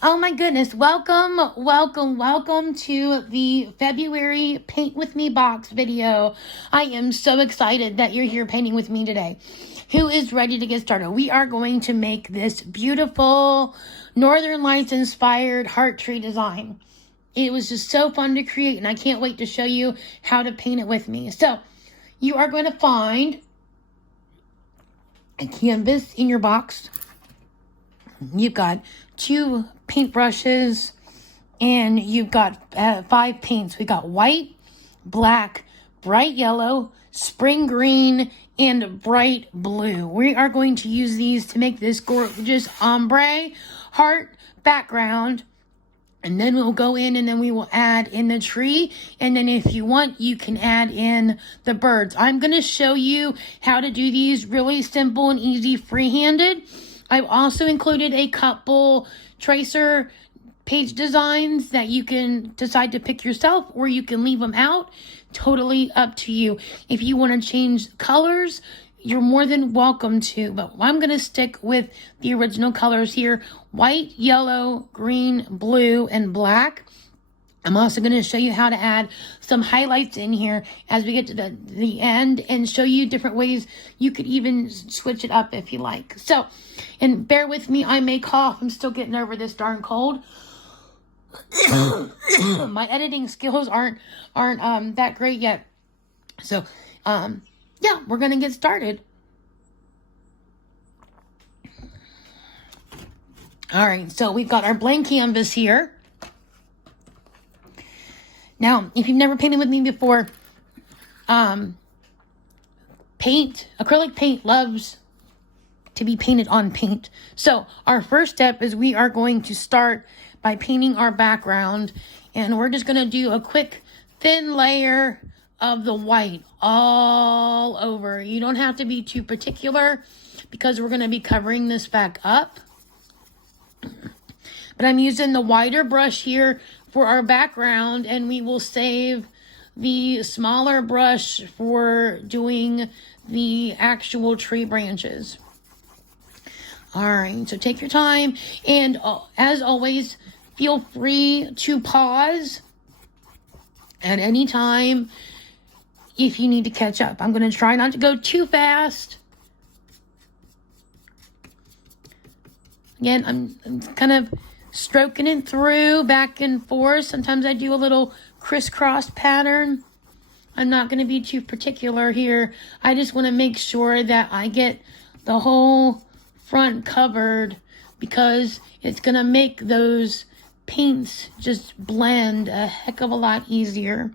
Oh my goodness, welcome to the February Paint With Me box video. I am so excited that you're here painting with me today. Who is ready to get started? We are going to make this beautiful Northern Lights inspired heart tree design. It was just so fun to create, and I can't wait to show you how to paint it with me. So, you are going to find a canvas in your box. You've got 2 paintbrushes, and you've got 5 paints. We got white, black, bright yellow, spring green, and bright blue. We are going to use these to make this gorgeous ombre heart background. And then we'll go in and then we will add in the tree. And then if you want, you can add in the birds. I'm going to show you how to do these really simple and easy free-handed. I've also included a couple tracer page designs that you can decide to pick yourself, or you can leave them out. Totally up to you. If you want to change colors, you're more than welcome to, but I'm going to stick with the original colors here: white, yellow, green, blue, and black. I'm also going to show you how to add some highlights in here as we get to the end, and show you different ways you could even switch it up if you like. So, and bear with me, I may cough. I'm still getting over this darn cold. My editing skills aren't that great yet. So, yeah, we're going to get started. All right, so we've got our blank canvas here. Now, if you've never painted with me before, acrylic paint loves to be painted on paint. So our first step is we are going to start by painting our background, and we're just going to do a quick thin layer of the white all over. You don't have to be too particular because we're going to be covering this back up. But I'm using the wider brush here for our background, and we will save the smaller brush for doing the actual tree branches. All right, so take your time, and as always, feel free to pause at any time if you need to catch up. I'm going to try not to go too fast. Again, I'm kind of stroking it through back and forth. Sometimes I do a little crisscross pattern. I'm not going to be too particular here. I just want to make sure that I get the whole front covered, because it's going to make those paints just blend a heck of a lot easier.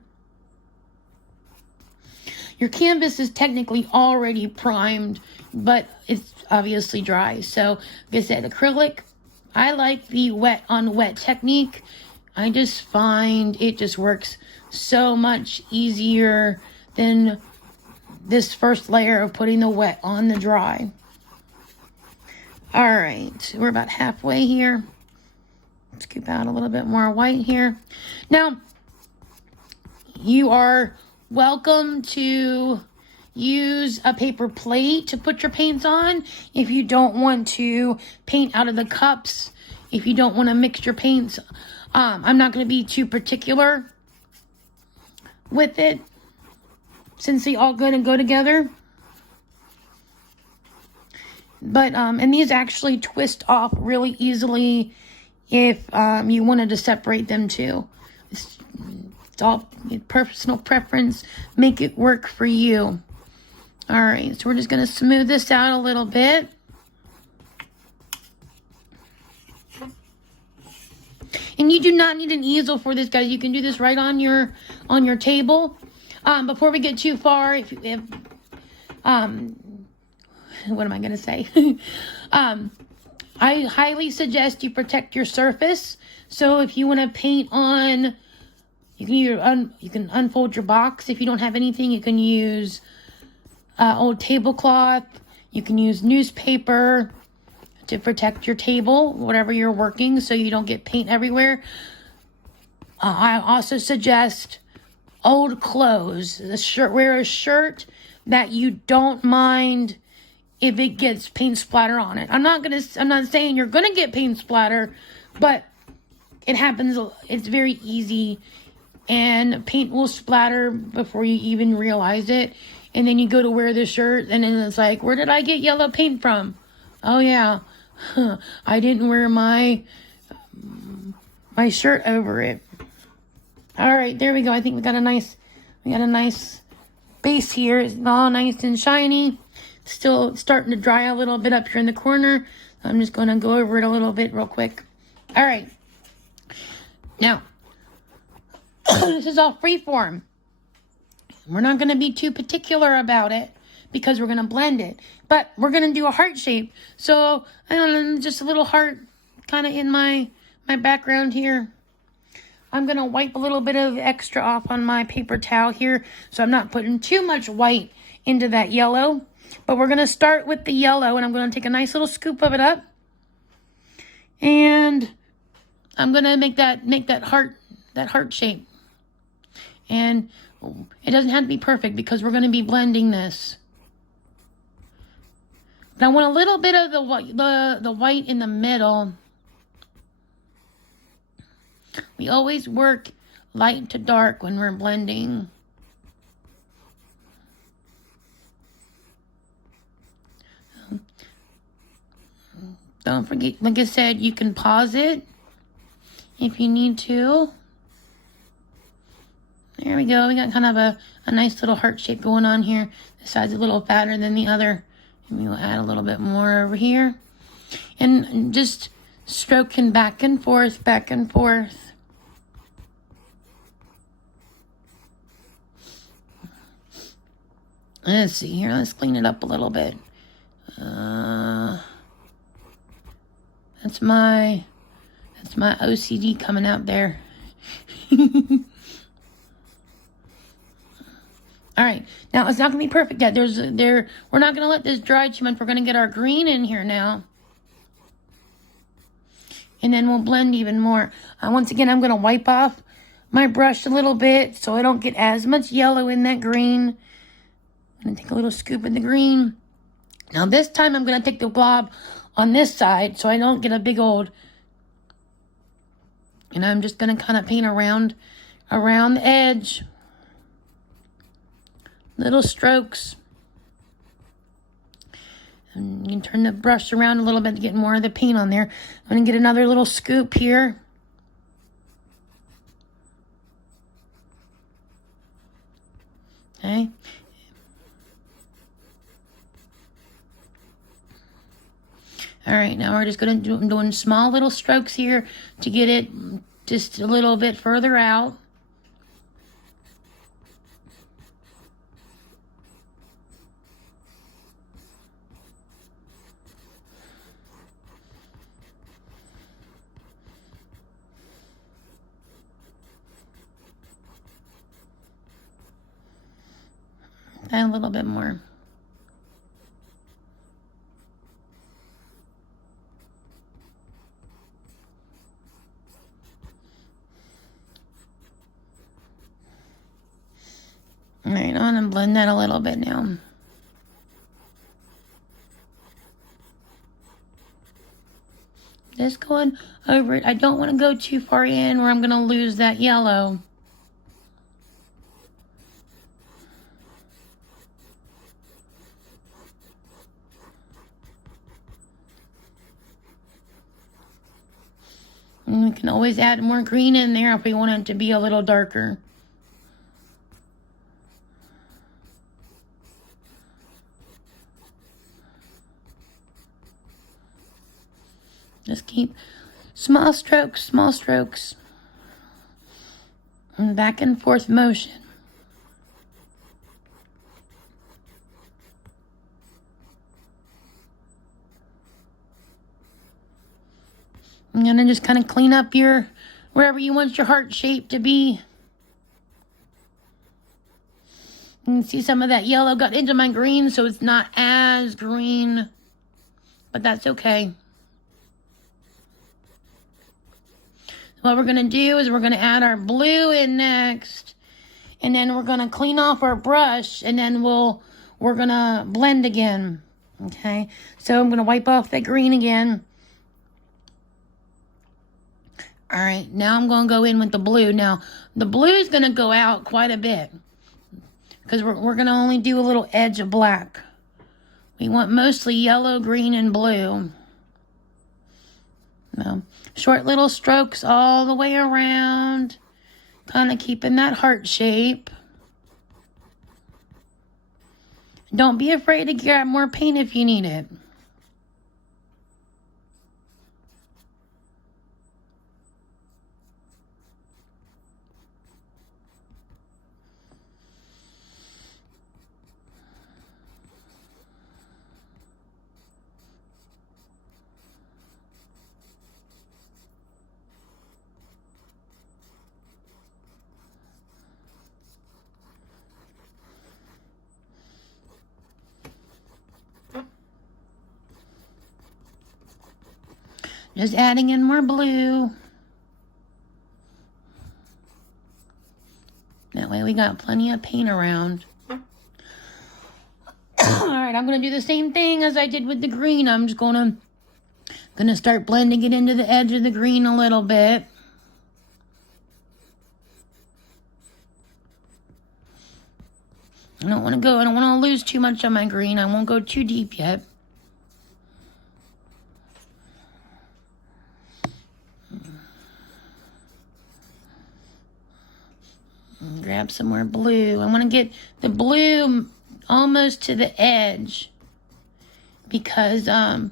Your canvas is technically already primed, but it's obviously dry. So, like I said, acrylic, I like the wet on wet technique. I just find it just works so much easier than this first layer of putting the wet on the dry. All right, we're about halfway here. Scoop out a little bit more white here. Now, you are welcome to use a paper plate to put your paints on if you don't want to paint out of the cups, if you don't want to mix your paints. I'm not going to be too particular with it since they all going to go together. But, and these actually twist off really easily if you wanted to separate them too. It's all personal preference. Make it work for you. All right, so we're just going to smooth this out a little bit. And you do not need an easel for this, guys. You can do this right on your table. Before we get too far, if what am I going to say? I highly suggest you protect your surface. So if you want to paint on, you can either you can unfold your box. If you don't have anything, you can use old tablecloth. You can use newspaper to protect your table, whatever you're working, so you don't get paint everywhere. I also suggest old clothes. Wear a shirt that you don't mind if it gets paint splatter on it. I'm not saying you're gonna get paint splatter, but it happens, it's very easy, and paint will splatter before you even realize it. And then you go to wear the shirt, and then it's like, where did I get yellow paint from? Oh yeah, I didn't wear my shirt over it. All right, there we go. I think we got a nice base here. It's all nice and shiny. Still starting to dry a little bit up here in the corner. I'm just going to go over it a little bit real quick. All right. Now, this is all freeform. We're not going to be too particular about it because we're going to blend it. But we're going to do a heart shape. So, I don't know, just a little heart kind of in my background here. I'm going to wipe a little bit of extra off on my paper towel here, so I'm not putting too much white into that yellow. But we're going to start with the yellow, and I'm going to take a nice little scoop of it up. And I'm going to make that heart shape. And it doesn't have to be perfect because we're going to be blending this. But I want a little bit of the white in the middle. We always work light to dark when we're blending. Don't forget, like I said, you can pause it if you need to. There we go. We got kind of a nice little heart shape going on here. This side's a little fatter than the other. And we'll add a little bit more over here. And just stroking back and forth, back and forth. Let's see here. Let's clean it up a little bit. That's my OCD coming out there. All right. Now it's not gonna be perfect yet. We're not gonna let this dry too much. We're gonna get our green in here now, and then we'll blend even more. Once again, I'm gonna wipe off my brush a little bit so I don't get as much yellow in that green. I'm going to take a little scoop of the green. Now this time I'm going to take the glob on this side so I don't get a big old... And I'm just going to kind of paint around the edge. Little strokes. And you can turn the brush around a little bit to get more of the paint on there. I'm going to get another little scoop here. Okay. All right, now we're just going to doing small little strokes here to get it just a little bit further out. And a little bit more. All right, I'm gonna blend that a little bit now. Just going over it. I don't want to go too far in where I'm gonna lose that yellow. And we can always add more green in there if we want it to be a little darker. Just keep small strokes, and back and forth motion. And then just kind of clean up wherever you want your heart shape to be. You can see some of that yellow got into my green, so it's not as green, but that's okay. What we're going to do is we're going to add our blue in next, and then we're going to clean off our brush, and then we're going to blend again. Okay, so I'm going to wipe off that green again. All right, now I'm going to go in with the blue. Now, the blue is going to go out quite a bit because we're going to only do a little edge of black. We want mostly yellow, green, and blue. Now, short little strokes all the way around, kind of keeping that heart shape. Don't be afraid to grab more paint if you need it. Just adding in more blue. That way we got plenty of paint around. Alright, I'm going to do the same thing as I did with the green. I'm just going to start blending it into the edge of the green a little bit. I don't want to lose too much on my green. I won't go too deep yet. Grab some more blue. I want to get the blue almost to the edge because, like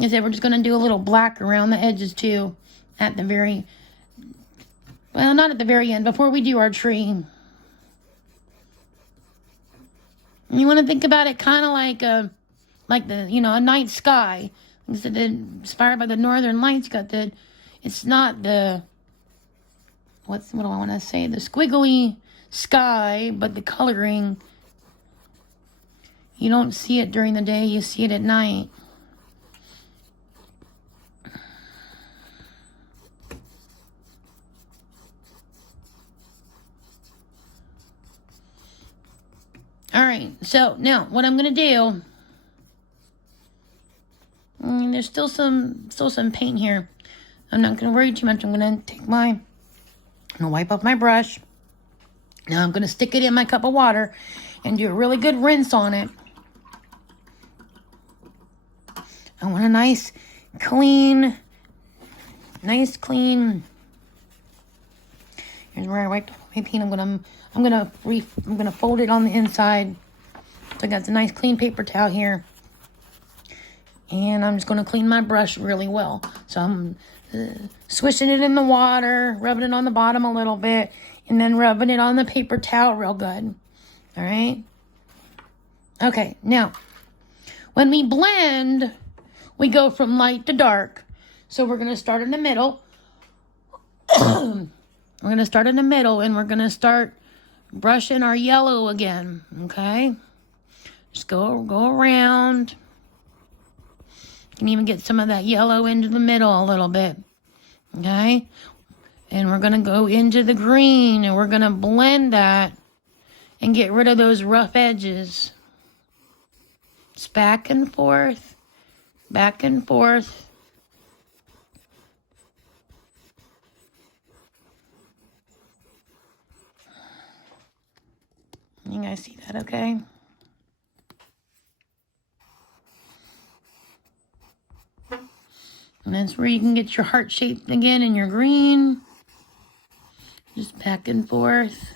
I said, we're just going to do a little black around the edges too at the very, well, not at the very end, before we do our tree. And you want to think about it kind of like the, a night sky. Inspired by the Northern Lights, it's not the, what do I want to say? The squiggly sky, but the coloring, you don't see it during the day, you see it at night. Alright, so now what I'm going to do, there's still some paint here. I'm not going to worry too much. I'm going to wipe off my brush. Now I'm going to stick it in my cup of water and do a really good rinse on it. I want a nice clean. Here's where I wiped off my paint. I'm gonna fold it on the inside. So I got the nice clean paper towel here. And I'm just gonna clean my brush really well. So I'm swishing it in the water, rubbing it on the bottom a little bit, and then rubbing it on the paper towel real good. All right? Okay, now, when we blend, we go from light to dark. So we're going to start in the middle. We're going to start in the middle, and we're going to start brushing our yellow again, okay? Just go around. You can even get some of that yellow into the middle a little bit, okay? And we're going to go into the green, and we're going to blend that and get rid of those rough edges. Just back and forth, back and forth. You guys see that okay? And that's where you can get your heart shape again in your green. Just back and forth.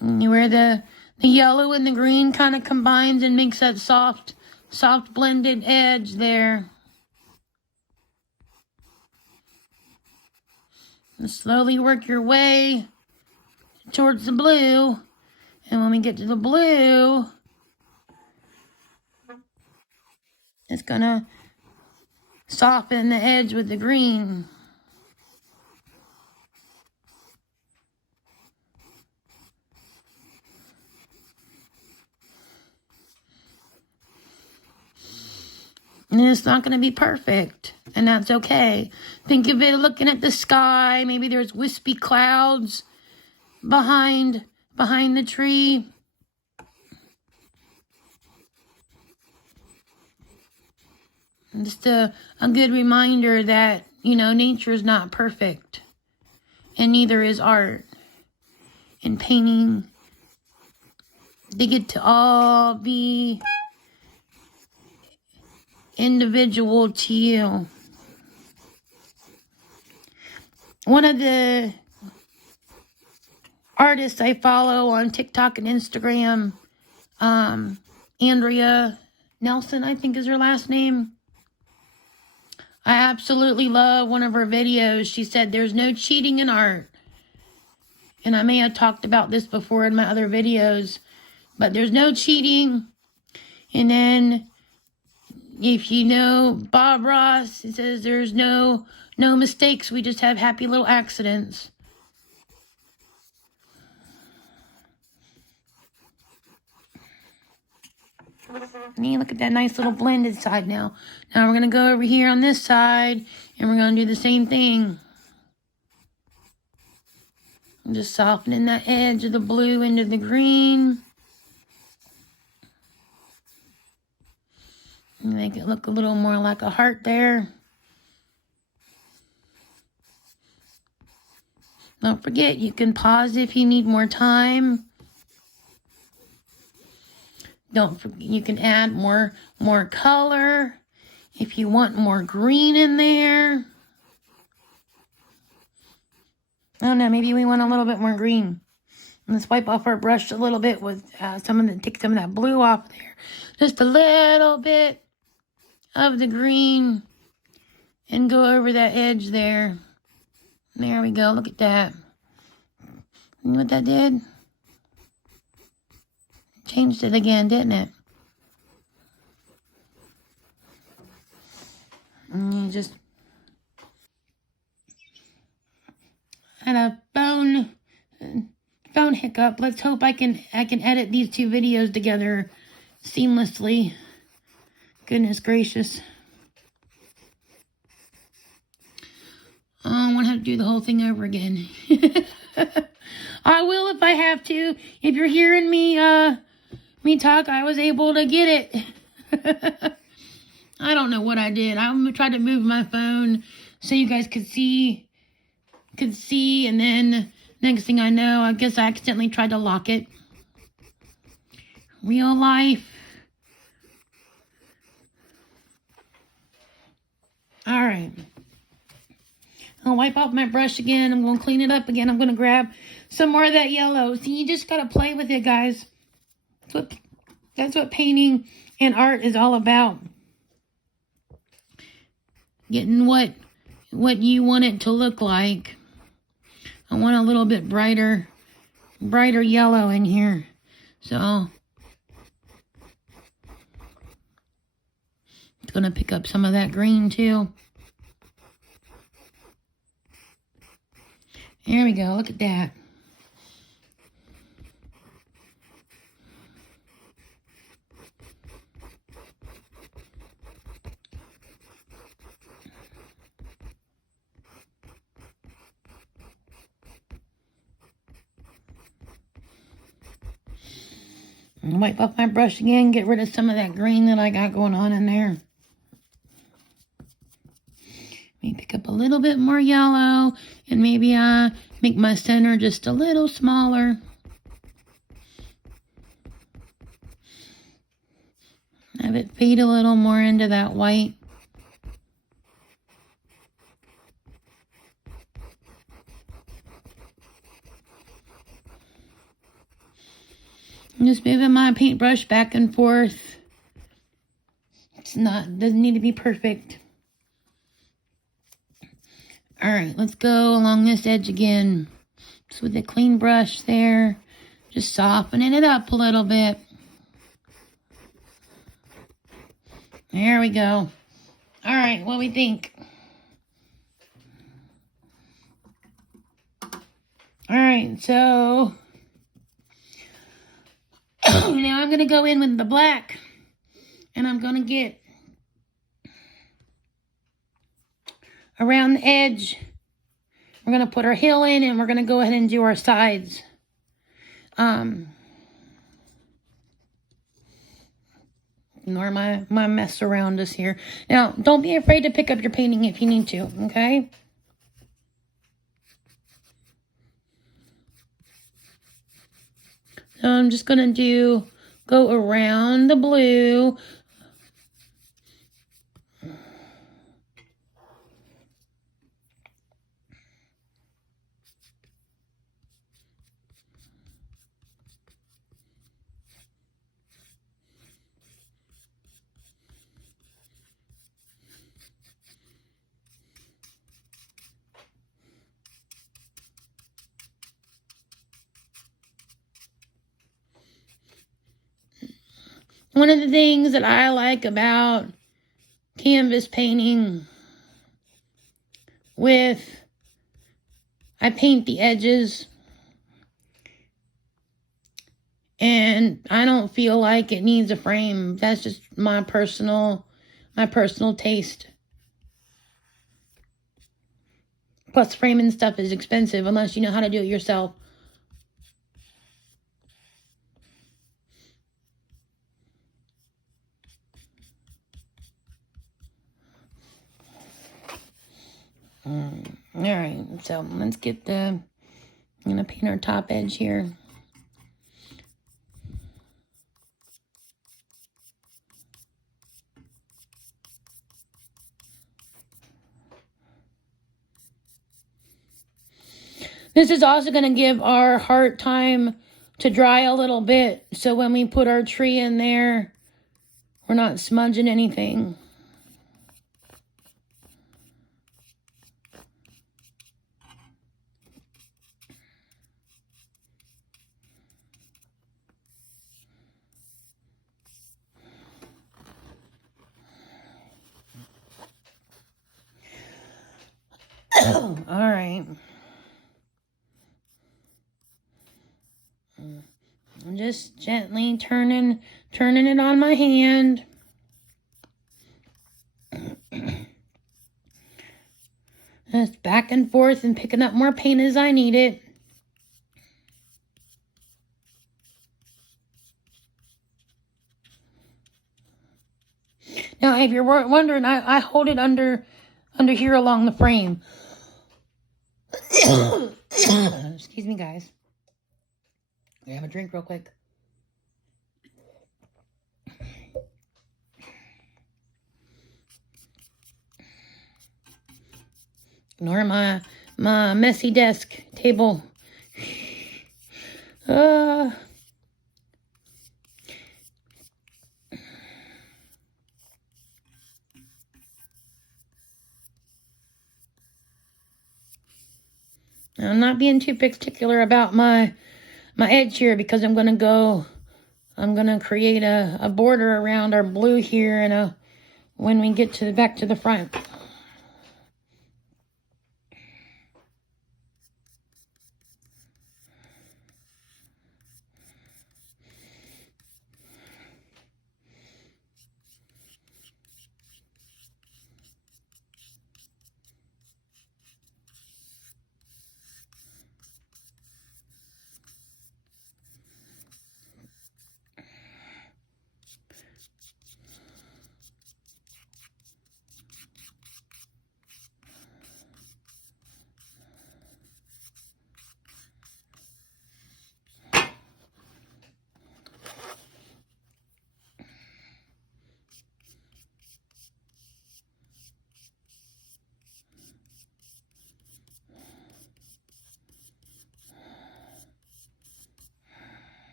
And where the yellow and the green kind of combines and makes that soft blended edge there. And slowly work your way towards the blue. And when we get to the blue, it's gonna soften the edge with the green. And it's not going to be perfect, and that's okay. Think of it looking at the sky. Maybe there's wispy clouds behind the tree. Just a good reminder that, you know, nature is not perfect. And neither is art. And painting, they get to all be individual to you. One of the artists I follow on TikTok and Instagram, Andrea Nelson, I think is her last name. I absolutely love one of her videos. She said there's no cheating in art. And I may have talked about this before in my other videos, but there's no cheating. And then if you know Bob Ross, he says there's no mistakes. We just have happy little accidents. And look at that nice little blended side now. Now we're going to go over here on this side, and we're going to do the same thing. I'm just softening that edge of the blue into the green. Make it look a little more like a heart there. Don't forget, you can pause if you need more time. Don't forget, you can add more color if you want more green in there. Oh no, maybe we want a little bit more green. Let's wipe off our brush a little bit with take some of that blue off there. Just a little bit of the green and go over that edge there. There we go. Look at that. You know what that did? Changed it again, didn't it? And you just had a phone hiccup. Let's hope I can edit these two videos together seamlessly. Goodness gracious. I want to have to do the whole thing over again. I will if I have to. If you're hearing me talk, I was able to get it. I don't know what I did. I tried to move my phone so you guys could see, and then next thing I know, I guess I accidentally tried to lock it. Real life. All right. I'll wipe off my brush again. I'm going to clean it up again. I'm going to grab some more of that yellow. See, you just got to play with it, guys. That's what painting and art is all about. Getting what you want it to look like. I want a little bit brighter yellow in here. So it's going to pick up some of that green too. There we go. Look at that. Wipe off my brush again, get rid of some of that green that I got going on in there. Maybe pick up a little bit more yellow, and maybe make my center just a little smaller. Have it fade a little more into that white. I'm just moving my paintbrush back and forth. Doesn't need to be perfect. All right, let's go along this edge again. Just with a clean brush there. Just softening it up a little bit. There we go. All right, what do we think? All right, so now I'm going to go in with the black, and I'm going to get around the edge. We're going to put our heel in, and we're going to go ahead and do our sides. Ignore my mess around us here. Now, don't be afraid to pick up your painting if you need to, okay? So I'm just going to go around the blue. One of the things that I like about canvas painting I paint the edges, and I don't feel like it needs a frame. That's just my personal taste. Plus, framing stuff is expensive unless you know how to do it yourself. Alright, so let's get I'm going to paint our top edge here. This is also going to give our heart time to dry a little bit, so when we put our tree in there, we're not smudging anything. All right. I'm just gently turning it on my hand. Just back and forth and picking up more paint as I need it. Now, if you're wondering, I hold it under here along the frame. Excuse me, guys. I have a drink real quick. Ignore my messy desk table. I'm not being too particular about my edge here because I'm gonna create a border around our blue here and when we get back to the front.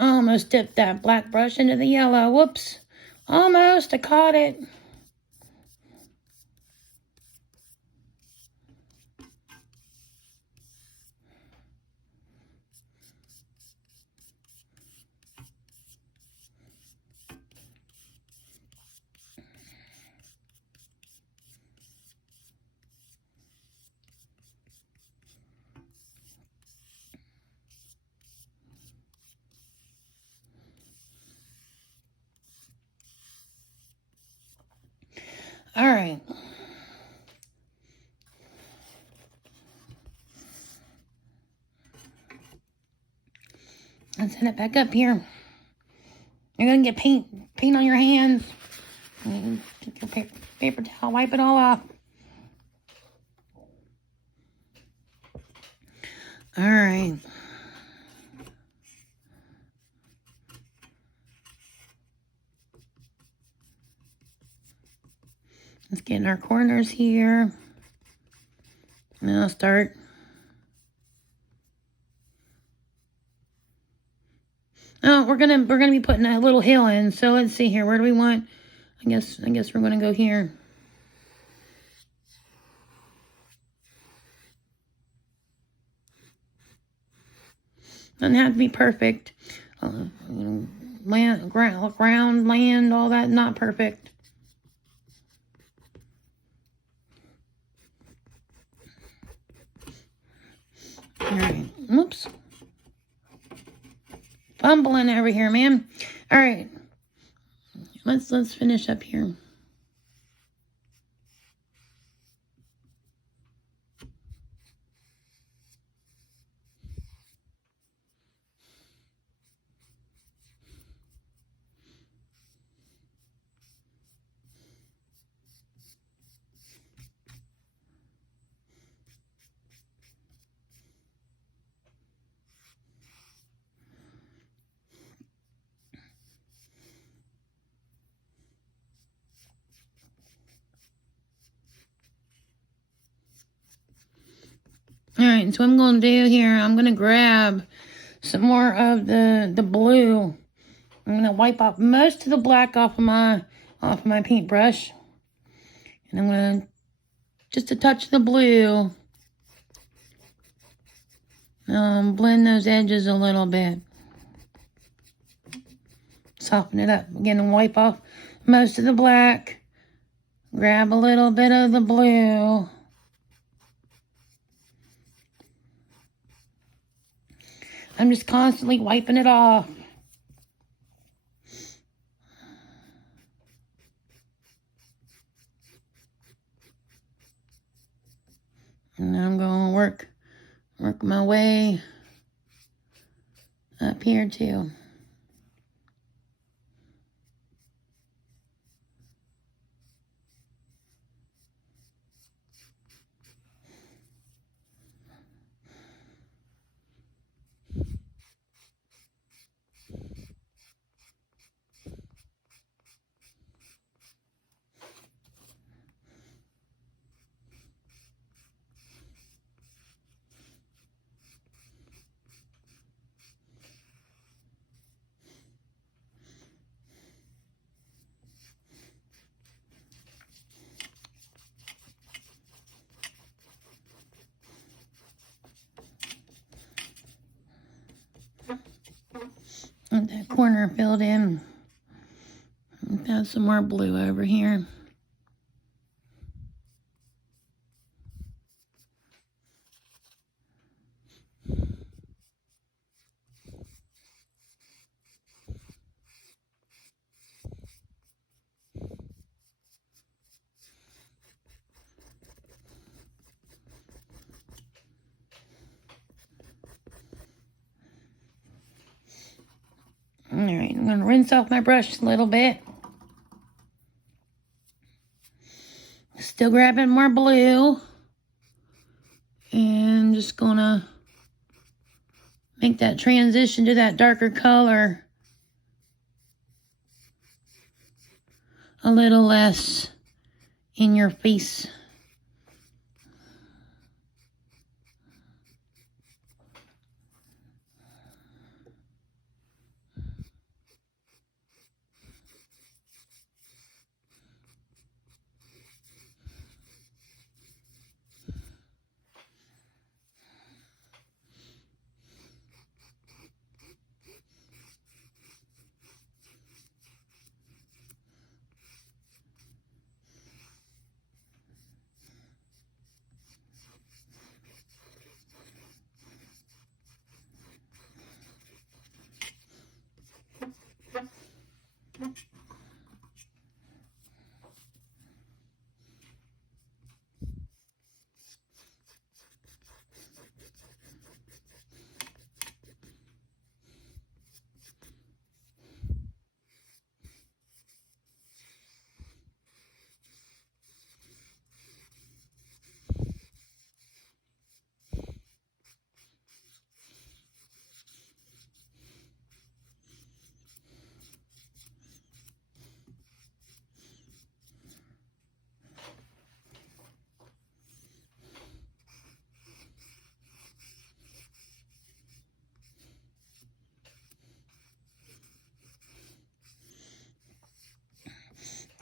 Almost dipped that black brush into the yellow. Whoops. Almost. I caught it. All right. Let's send it back up here. You're going to get paint on your hands. And take your paper towel, wipe it all off. All right. Let's get in our corners here. And then I'll start. Oh, we're gonna be putting a little hill in. So let's see here. Where do we want? I guess we're gonna go here. Doesn't have to be perfect. Ground, land, all that, not perfect. All right. Oops. Fumbling over here, man. All right. Let's finish up here. All right, so what I'm going to do here, I'm going to grab some more of the blue. I'm going to wipe off most of the black off of my paintbrush. And I'm going to just a touch of the blue. Blend those edges a little bit. Soften it up. Again, and wipe off most of the black. Grab a little bit of the blue. I'm just constantly wiping it off. And I'm going to work my way up here too. Get that corner filled in. Got some more blue over here. All right, I'm going to rinse off my brush a little bit. Still grabbing more blue. And just going to make that transition to that darker color a little less in your face.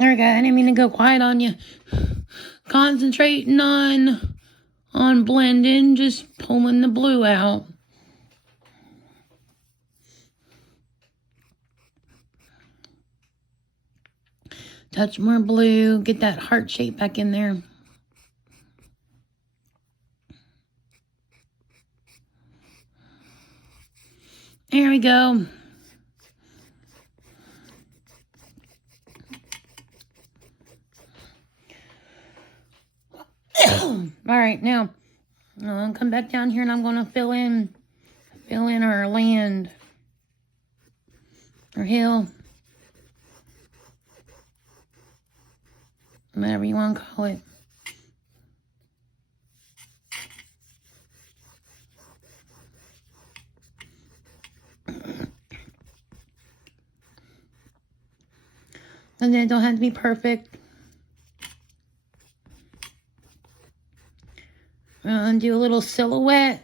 There we go. I didn't mean to go quiet on you. Concentrating on blending, just pulling the blue out. Touch more blue, get that heart shape back in there. There we go. All right, now I'll come back down here and I'm going to fill in our land or hill, whatever you want to call it. And then it don't have to be perfect. Do a little silhouette.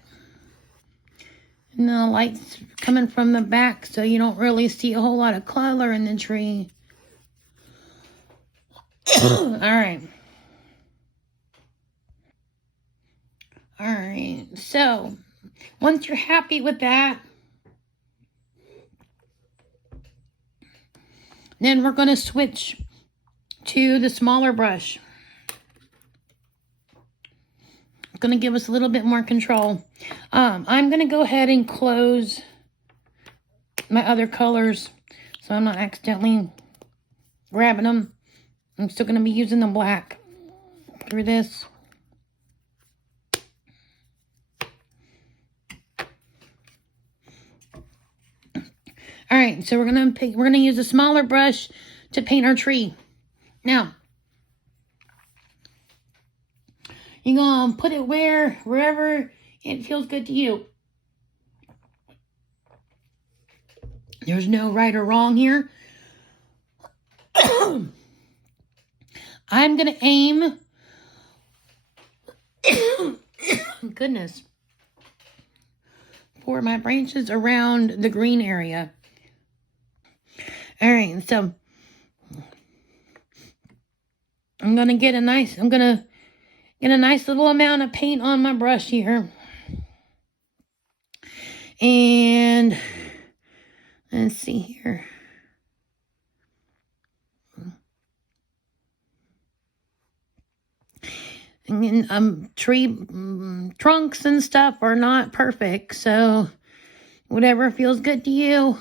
And the light's coming from the back, so you don't really see a whole lot of color in the tree. Alright. Alright, so once you're happy with that, then we're going to switch to the smaller brush. It's going to give us a little bit more control. I'm going to go ahead and close my other colors so I'm not accidentally grabbing them. I'm still going to be using the black through this. All right, so we're gonna use a smaller brush to paint our tree. Now, you're gonna put it wherever it feels good to you. There's no right or wrong here. I'm gonna aim. Goodness. For my branches around the green area. All right, so I'm gonna get a nice little amount of paint on my brush here, and let's see here. And tree trunks and stuff are not perfect, so whatever feels good to you.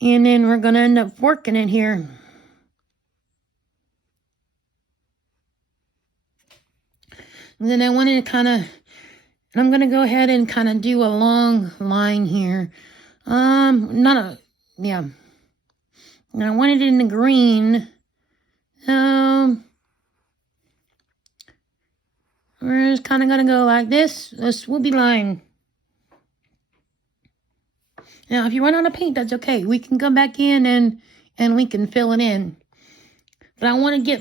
And then we're going to end up forking it here. And then I wanted to I'm going to go ahead and kind of do a long line here. And I wanted it in the green. We're just kind of going to go like this, a swoopy line. Now, if you run out of paint, that's okay. We can come back in and we can fill it in. But I want to get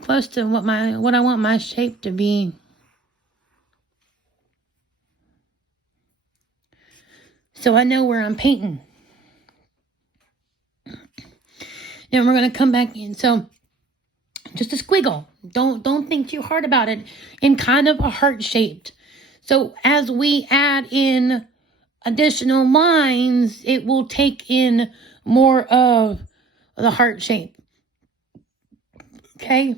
close to what I want my shape to be. So I know where I'm painting. Now we're going to come back in. So just a squiggle. Don't think too hard about it. In kind of a heart shaped. So as we add in additional lines, it will take in more of the heart shape. Okay?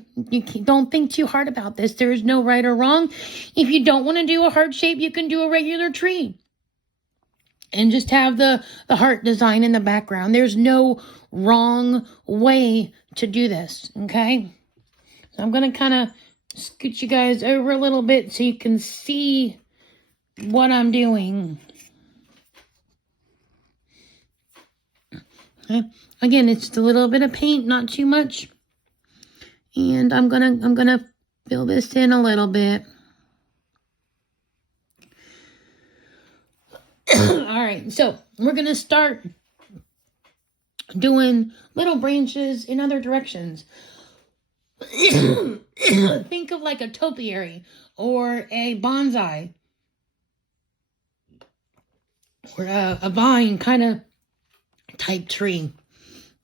Don't think too hard about this. There is no right or wrong. If you don't want to do a heart shape, you can do a regular tree. And just have the heart design in the background. There's no wrong way to do this. Okay? So I'm going to kind of scoot you guys over a little bit so you can see what I'm doing. Okay. Again, it's just a little bit of paint, not too much. And I'm gonna fill this in a little bit. All right, so we're gonna start doing little branches in other directions. Think of like a topiary or a bonsai or a vine kind of type tree.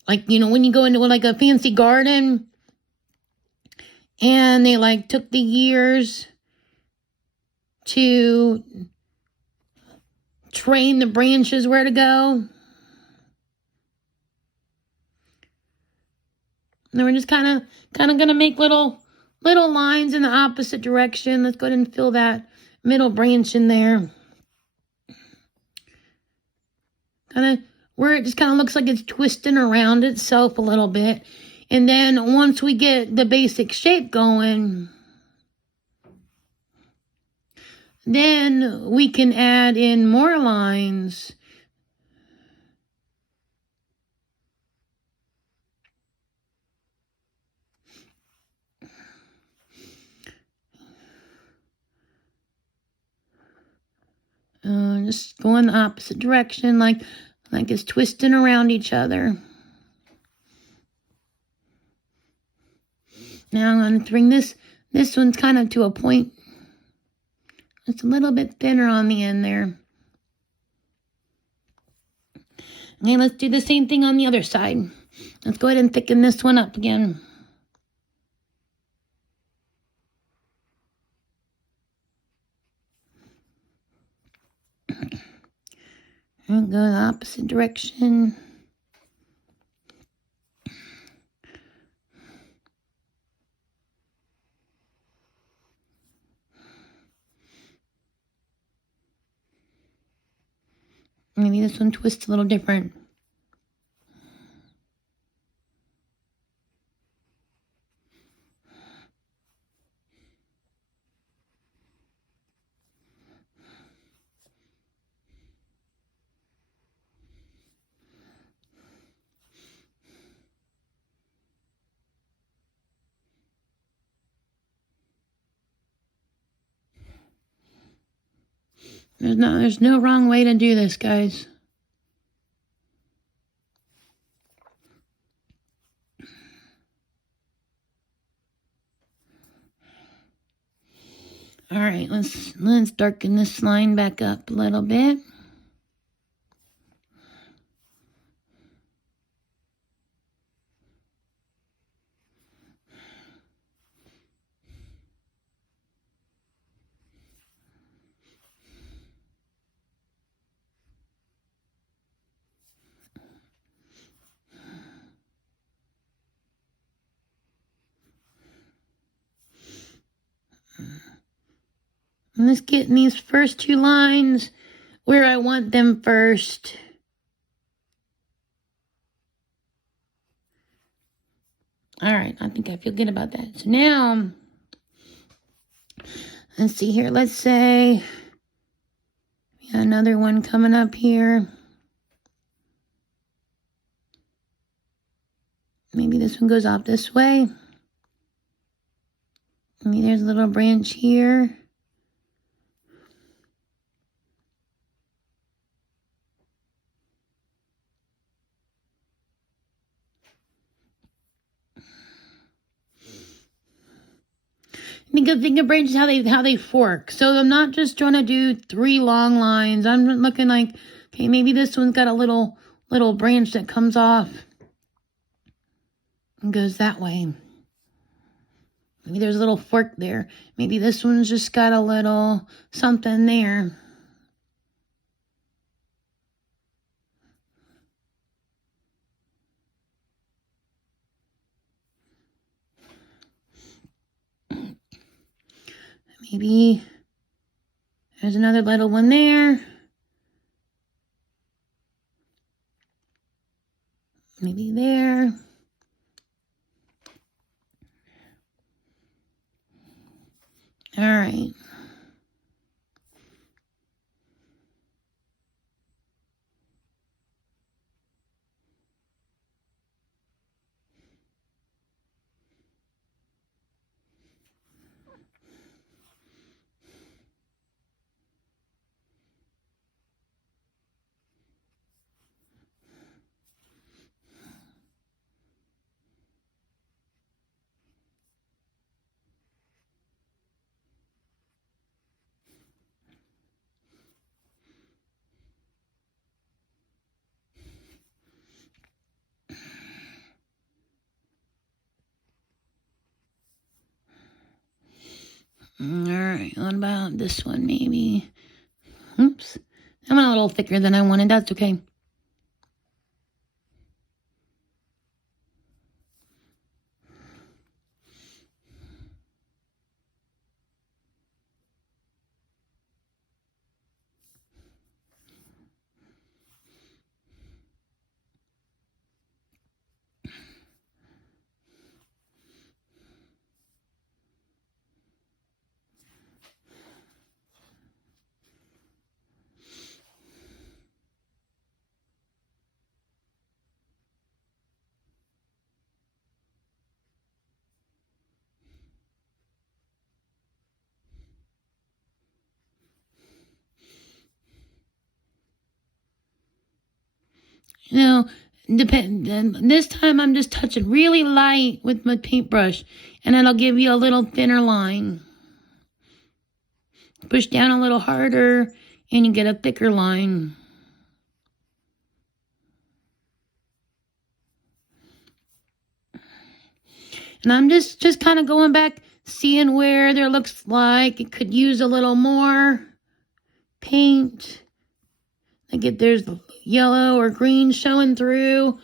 Like, you know, when you go into like a fancy garden and they like took the years to train the branches where to go. And we're just kind of gonna make little lines in the opposite direction. Let's go ahead and fill that middle branch in there. Kind of where it just kind of looks like it's twisting around itself a little bit. And then once we get the basic shape going, then we can add in more lines. Just go in the opposite direction, like it's twisting around each other. Now I'm going to bring this one's kind of to a point. It's a little bit thinner on the end there. Okay, let's do the same thing on the other side. Let's go ahead and thicken this one up again. And go the opposite direction. Maybe this one twists a little different. There's no wrong way to do this, guys. All right, let's darken this line back up a little bit. I'm just getting these first two lines where I want them first. All right, I think I feel good about that. So now, let's see here. Let's say we got another one coming up here. Maybe this one goes off this way. Maybe there's a little branch here. Think of branches how they fork. So I'm not just trying to do 3 long lines. I'm looking like, okay, maybe this one's got a little branch that comes off and goes that way. Maybe there's a little fork there. Maybe this one's just got a little something there. Maybe there's another little one there. Maybe there. All right. Alright, what about this one maybe? Oops. I'm a little thicker than I wanted. That's okay. You know, this time I'm just touching really light with my paintbrush, and it'll give you a little thinner line. Push down a little harder, and you get a thicker line. And I'm just kind of going back, seeing where there looks like it could use a little more paint. Like if there's yellow or green showing through.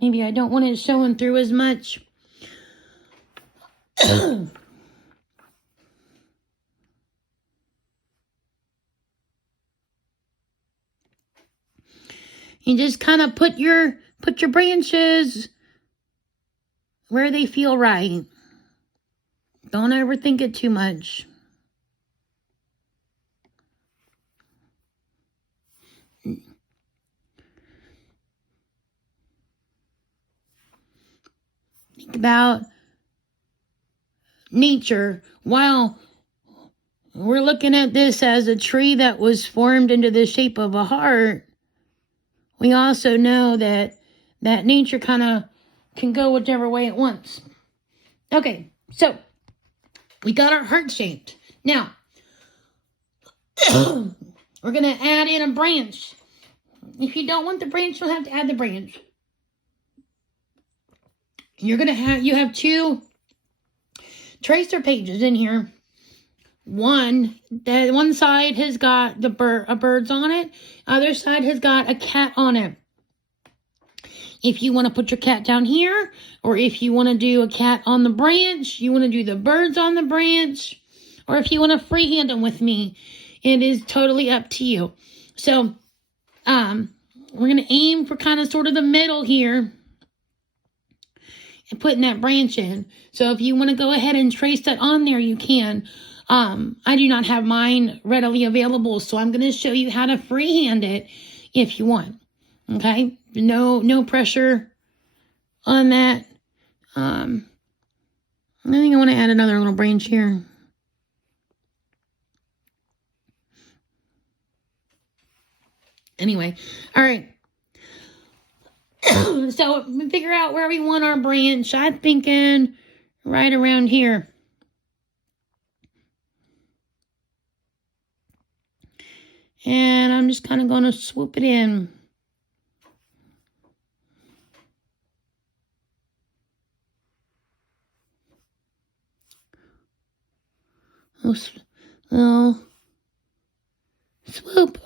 Maybe I don't want it showing through as much. You just kind of put your branches where they feel right. Don't overthink it too much. Think about nature. While we're looking at this as a tree that was formed into the shape of a heart, we also know that nature kind of can go whichever way it wants. Okay, so we got our heart shaped. Now, we're going to add in a branch. If you don't want the branch, you don't have to add the branch. You have two tracer pages in here. One side has got a birds on it. Other side has got a cat on it. If you want to put your cat down here, or if you want to do a cat on the branch, you want to do the birds on the branch, or if you want to freehand them with me, it is totally up to you. So, we're going to aim for kind of sort of the middle here and putting that branch in. So if you want to go ahead and trace that on there, you can. I do not have mine readily available, so I'm going to show you how to freehand it if you want. Okay? No pressure on that. I think I want to add another little branch here. Anyway, all right. So figure out where we want our branch. I'm thinking right around here. And I'm just kind of going to swoop it in. Little swoop.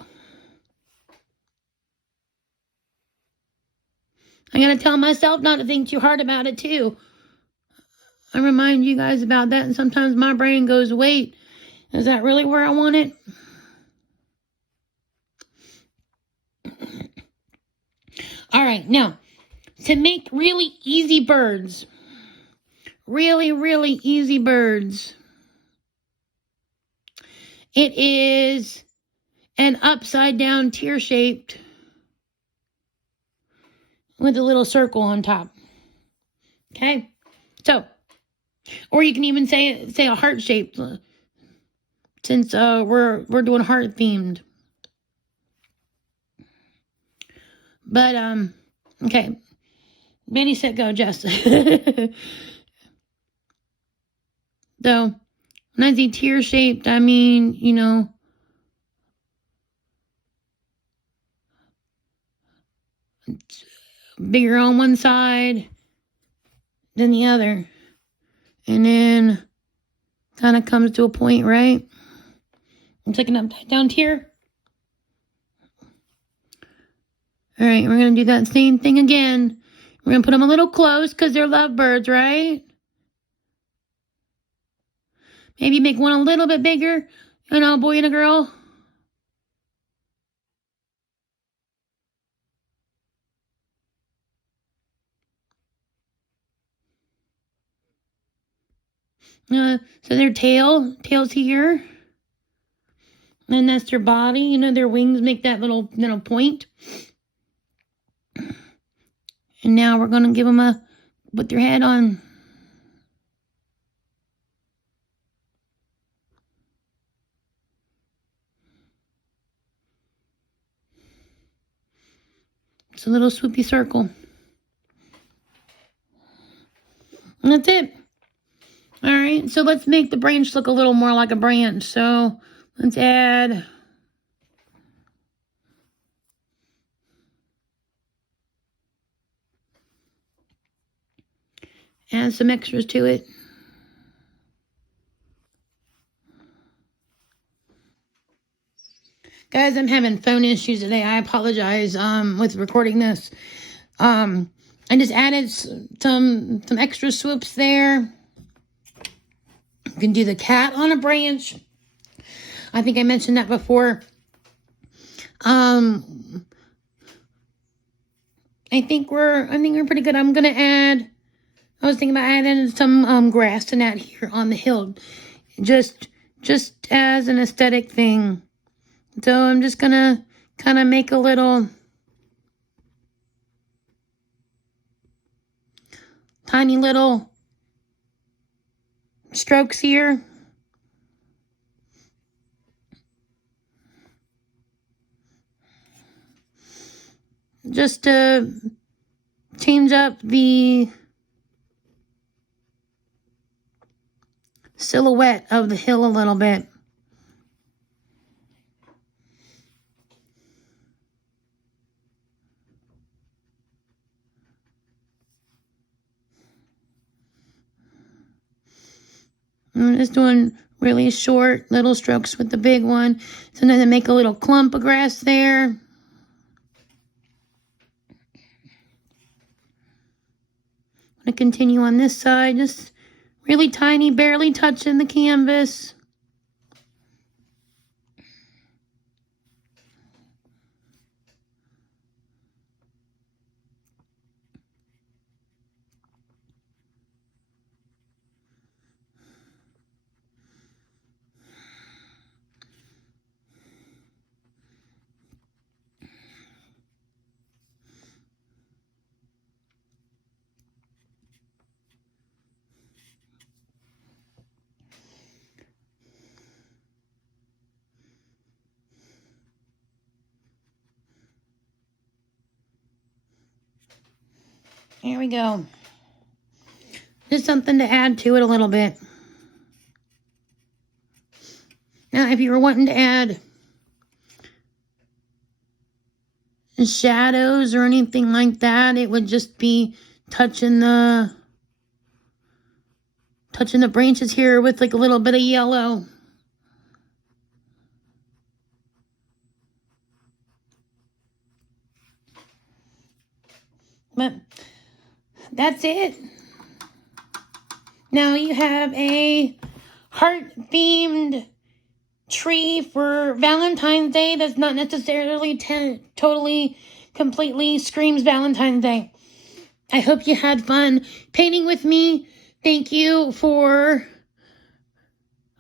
I gotta tell myself not to think too hard about it too. I remind you guys about that, and sometimes my brain goes, wait, is that really where I want it? All right, now, to make really easy birds, really easy birds, it is an upside down tear shaped with a little circle on top. Okay, so, or you can even say a heart shaped, since we're doing heart themed. But okay, ready, set, go, Jess. So when I say tear shaped, I mean, you know, bigger on one side than the other, and then kind of comes to a point, right? I'm taking up down here. All right, we're going to do that same thing again. We're going to put them a little close because they're lovebirds, right? Maybe make one a little bit bigger. You know, a boy and a girl. So their tail's here. And that's their body. You know, their wings make that little point. And now we're going to give them put their head on. It's a little swoopy circle. And that's it. All right, so let's make the branch look a little more like a branch. So let's add some extras to it. Guys, I'm having phone issues today. I apologize with recording this. I just added some extra swoops there. You can do the cat on a branch. I think I mentioned that before. I think we're pretty good. I'm gonna add. I was thinking about adding some grass to that here on the hill, just as an aesthetic thing. So I'm just gonna kind of make a little tiny little strokes here. Just to change up the silhouette of the hill a little bit. I'm just doing really short little strokes with the big one. So then I make a little clump of grass there. I'm going to continue on this side, just really tiny, barely touching the canvas. Here we go. Just something to add to it a little bit. Now, if you were wanting to add shadows or anything like that, it would just be touching the branches here with like a little bit of yellow. But that's it. Now you have a heart-themed tree for Valentine's Day that's not necessarily totally, completely screams Valentine's Day. I hope you had fun painting with me. Thank you for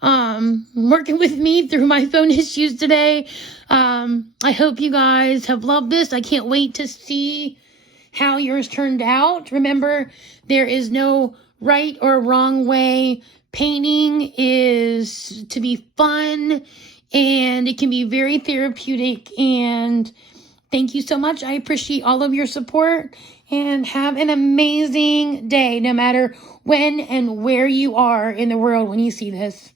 working with me through my phone issues today. I hope you guys have loved this. I can't wait to see how yours turned out. Remember, there is no right or wrong way. Painting is to be fun, and it can be very therapeutic. And thank you so much. I appreciate all of your support, and have an amazing day, no matter when and where you are in the world when you see this.